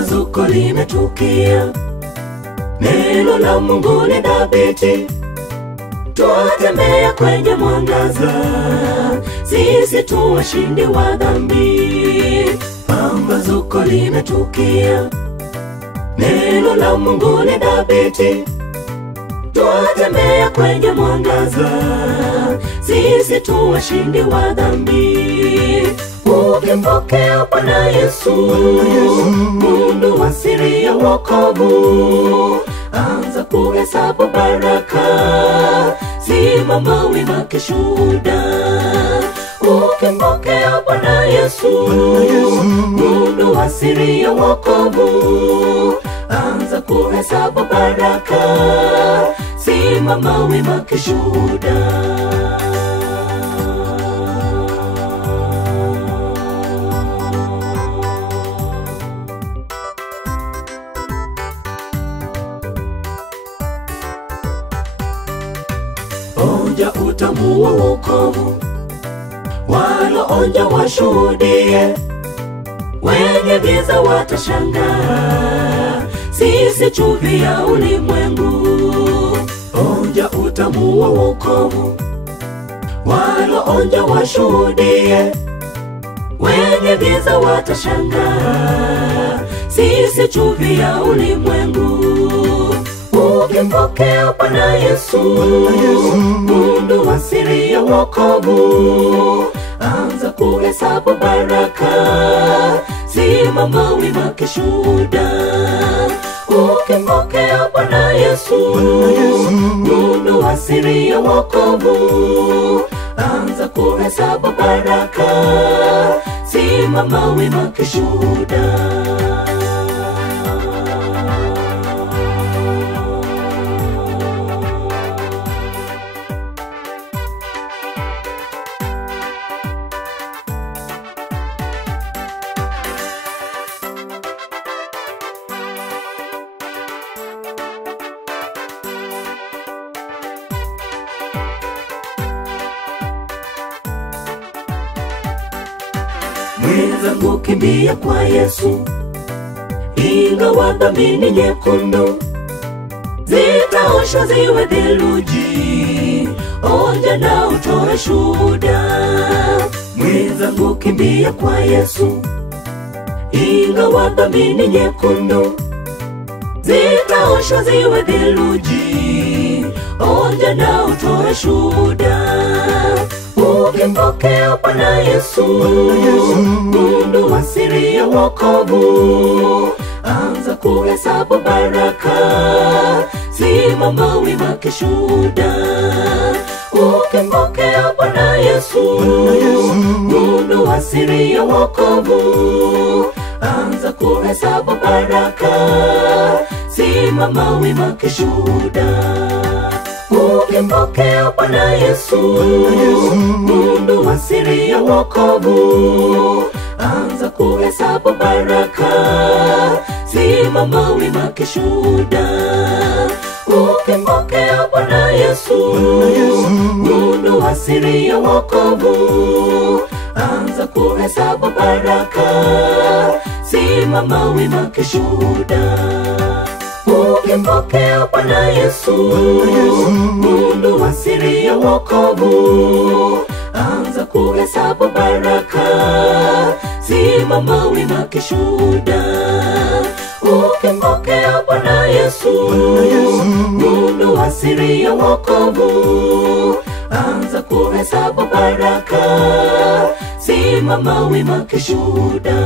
Pambazuko limetukia, neno la Mungu ni dhabiti, twatembea kwenye mwangaza, sisi tu washindi wa dhambi. Pambazuko limetukia, neno la Mungu ni dhabiti, twatembea kwenye mwangaza, sisi tu washindi wa dhambi. Ukimpokea Bwana Yesu, mundu wa siri ya wokovu, anza kuhesabu baraka, simama wima kishuhuda. Ukimpokea Bwana Yesu, mundu wa siri ya wokovu, anza kuhesabu baraka, simama wima kishuhuda. Onja utamu wa wokovu, waloonja washuhudie, wenye giza watashangaa, sisi chumvi ya ulimwengu. Onja utamu wa wokovu, waloonja washuhudie, wenye giza watashangaa, sisi chumvi ya ulimwengu. Ukimpokea Bwana Yesu, mundu wa siri ya wokovu, anza kuhesabu baraka, simama wima kishuhuda. Ukimpokea Bwana Yesu, mundu wa siri ya wokovu, anza kuhesabu baraka, simama wima kishuhuda. Mwenzangu kimbia kwa Yesu, ingawa dhambi ni nyekundu, zitaoshwa ziwe theluji, onja na utoe shuhuda. Mwenzangu kimbia kwa Yesu, ingawa dhambi ni nyekundu, zitaoshwa ziwe theluji, onja na utoe shuhuda. Ukimpokea Bwana Yesu, mundu wa siri ya wokovu, anza kuhesabu baraka, simama wima kishuhuda. Ukimpokea Bwana Yesu, mundu wa siri ya wokovu, anza kuhesabu baraka, simama wima kishuhuda. Ukimpokea Bwana Yesu, mundu wa siri ya wokovu, anza kuhesabu baraka, simama wima kishuhuda. Ukimpokea Bwana Yesu, mundu wa siri ya wokovu, anza kuhesabu baraka, simama wima kishuhuda. Ukimpokea Bwana Yesu, mundu wa siri ya wokovu, anza kuhesabu baraka, simama wima kishuhuda. Ukimpokea Bwana Yesu, mundu wa siri ya wokovu, anza kuhesabu baraka, simama wima kishuhuda.